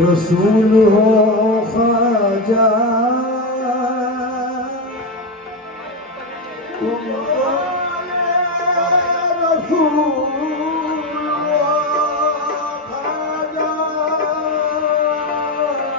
रसूल हो ख्वाजा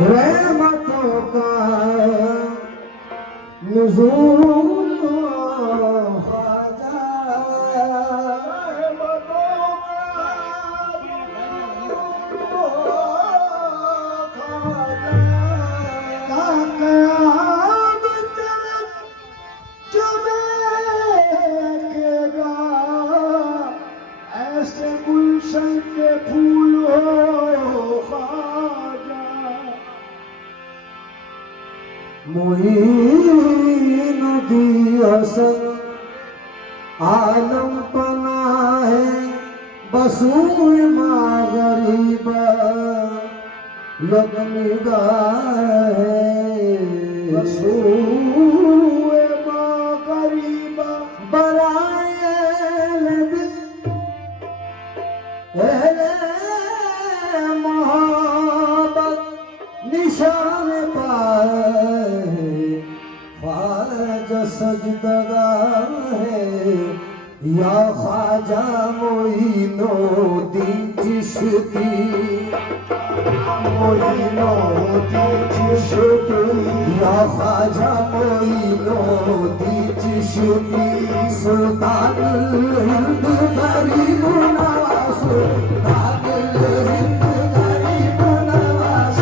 रहमतों का नुज़ूल ख्वाजा क़यामत चमकेगा ऐसे गुलशन के फूल हो ख्वाजा मोइनुद्दीन हसन आलम पना है बसूर मागरीबा लगनिगाह है बसूर मागरीबा बराए दिल मोहब्बत निशान पाए ख्वाजा सजदगाह है या ख्वाजा मोइनुद्दीन चिश्ती मोइनुद्दीन चिश्ती या ख्वाजा मोइनुद्दीन चिश्ती सुल्तानुल हिंद गरीब नवाज सुल्तानुल हिंद गरीब नवाज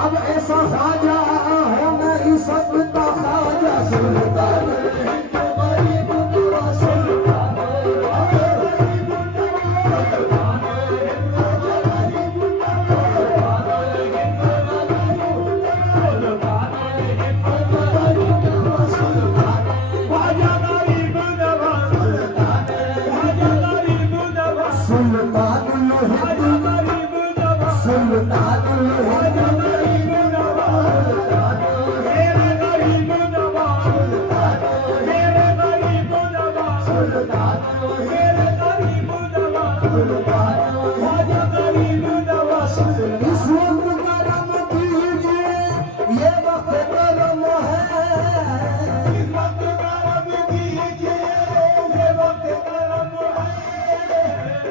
अब ऐसा ख्वाजा हो नहीं सकता ख्वाजा सुल्तान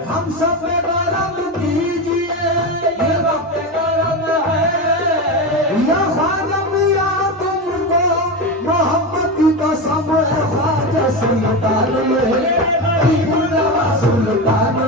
हम सब पे करम कीजिए ये वक्त करम है या खानम या तुमको मोहब्बत की कसम है ख्वाजा सुल्तान सुल्तान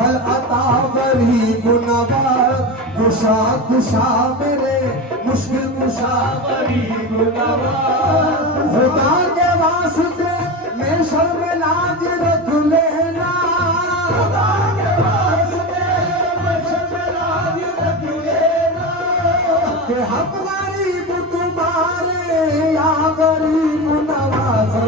हल अता बरी गुनवार कुशा कुशा मेरे मुश्किल कुशा बरी गुनवार खुदा के वास्ते मैं शर्म लाज रख लेना खुदा के वास्ते मैं शर्म लाज रख लेना कि हम गरीब तुम्हारे या गरीब नवाज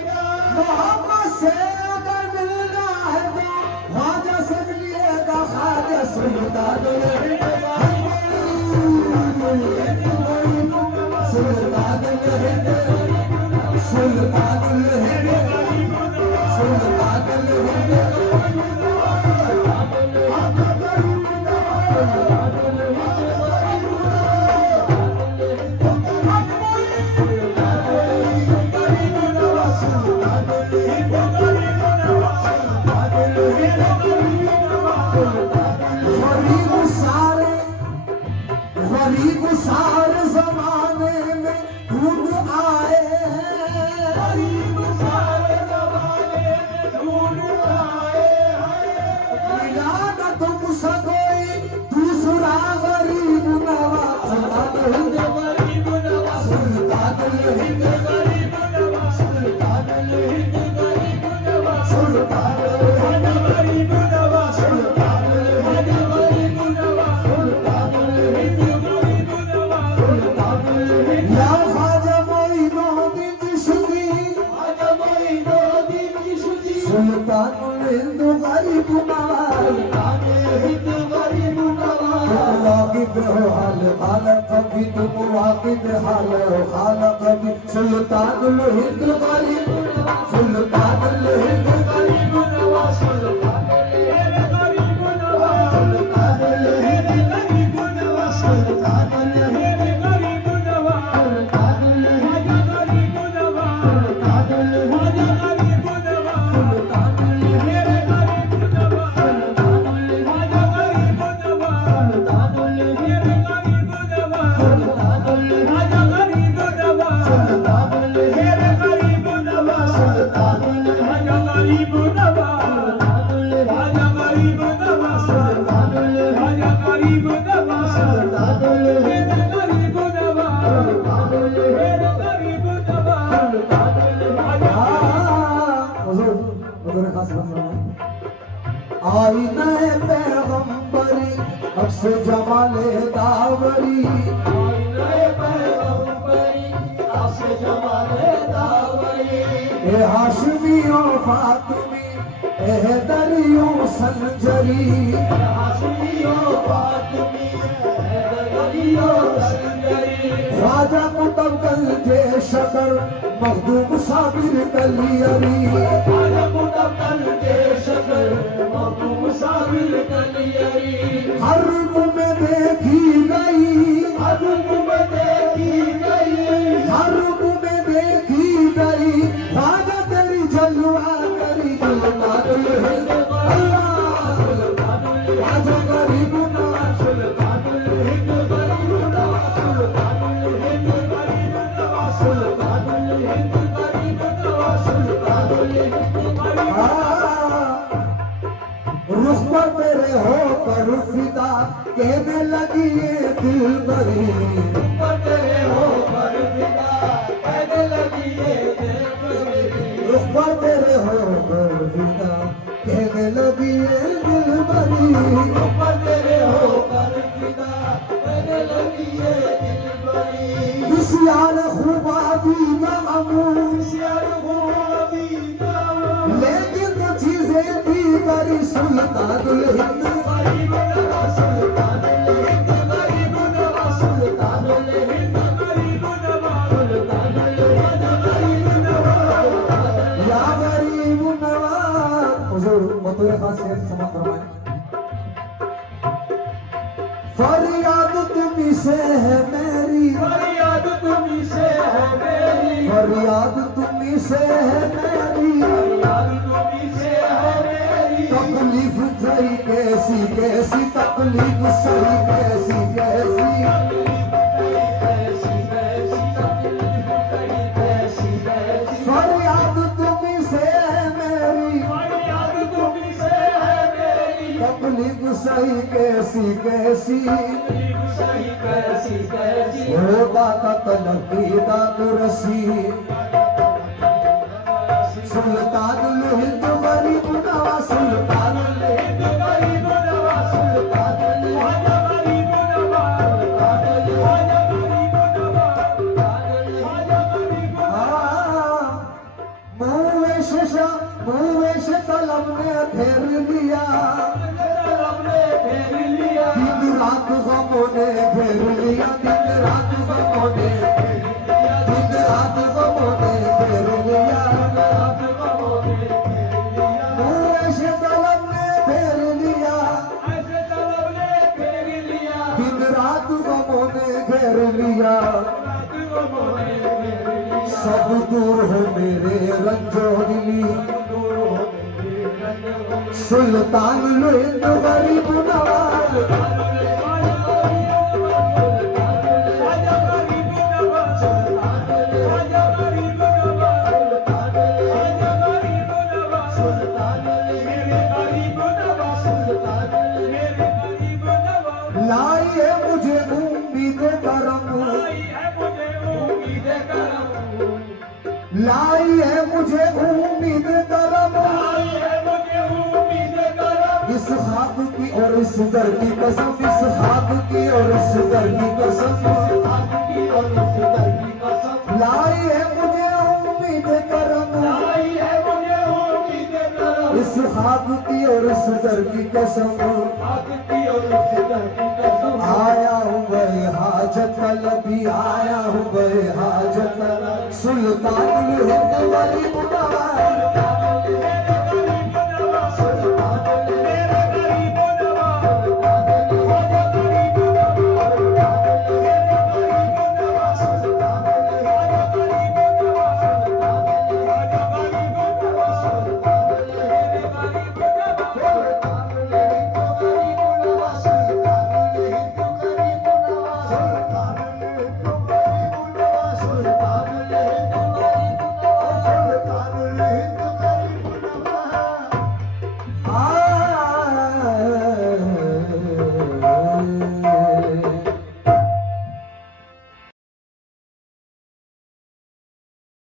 मोहब्बत से अगर मिलना सुल्तानुल हिंद सुल्तानुल हिंद गरीब सारे जमाने में ढूंढ आए हैं गरीब सारे जमाने में ढूंढ आए हैं मिला न तुमसे कोई दूसरा गरीब नवाज गरीब नवाज सुल्तानुल हिंद गरीब नवाज सुल्तानुल हिंद गरीब नवाज सुल्तानुल हिंद गरीब नवाज सुल्तानुल हिंद गरीब नवाज सुल्तानुल हिंद या ख्वाजा मोइनुद्दीन चिश्ती ख्वाजा मोइनुद्दीन चिश्ती सुल्तानुल हिंद गरीब नवाज सुल्तानुल हिंद गरीब नवाज वाकिफ हो हाल खालक भी तुम वाकिफ हाल हो खालक भी सुल्तानुल हिंद गरीब नवाज सुल्तानुल हिंद गरीब नवाज सुल्तानुल हिंद गरीब नवाज सुल्तानुल हिंद गरीब नवाज सुल्तानुल हिंद आईने पैगंबरी अक्स जमाले दावरी आईने पैगंबरी अक्स जमाले दावरी ए हाशमियों फातिमी ए दरियों संजरी हाशमियों फातिमी ए दरियों संजरी ख्वाजा मुतवक्किल जे शकर मखदूम साबिर कलियरी ख्वाजा मुतवक्किल जे शकर मखदूम साबिर कलियरी हर में देखी गई हर में देखी गई हर में देखी गई ख्वाजा तेरी जलवा करी सुल्तानुल हिंद अल्लाह सुल्तानुल ख्वाजा गरीब नवाज सुल्तानुल हिंद गरीब नवाज सुल्तानुल हिंद गरीब नवाज सुल्तानुल हिंद गरीब नवाज सुल्तानुल हिंद रुख पर तेरे हो कर फिदा कहने लगी ये दिल बरी रुख पर तेरे हो कर फिदा कहने लगी ये दिल बरी रुख पर तेरे हो कर फिदा कहने लगी ये दिल बरी रुख पर तेरे हो कर फिदा कहने लगी ये दिल बरी बिस्यार खुबाबी का अमूल बिस्यार खुबाबी का अमूल लेकिन तो चीजें थी बड़ी सुल्तानुल हिंद गरीब नवाज सुल्तानुल हिंद गरीब नवाज सुल्तानुल हिंद गरीब नवाज सुल्तानुल हिंद गरीब नवाज या गरीब नवाज हुजूर बतौर खास शेर समाप्त फरमाएं फरियाद तुम्ही से है मेरी फरियाद तुम्ही से है मेरी फरियाद तुम्ही से है मेरी फरियाद तुम्ही से है मेरी तकलीफ सही कैसी कैसी तकलीफ सही कैसी कैसी फरियाद तुम्ही से है मेरी फरियाद तुम्ही से है मेरी तकलीफ सही कैसी कैसी होता तलकी दादू रसी सुल्तानुल हिंद गरीब नवाज सुल्तानुल हिंद गरीब नवाज सुल्तानुल हिंद गरीब नवाज मुँह से तलब ने फेर लिया दिन रात गमों ने फेर लिया दिन रात गमों ने फेर लिया मेरे लिया, सब दूर हो मेरे रंजोली, सुल्तान लुहिंद गरीब नवाज, लाई है मुझे उम्मीद करम, लाई है मुझे उम्मीद करम, इस खाक की और इस दर की कसम, इस खाक की और इस दर की कसम, लाई है मुझे उम्मीद करम, इस खाक की और इस दर की कसम, आया हूँ गए हाजत लबी, आया हूँ गए हाजत, सुल्तान लुहिंद गरीब नवाज,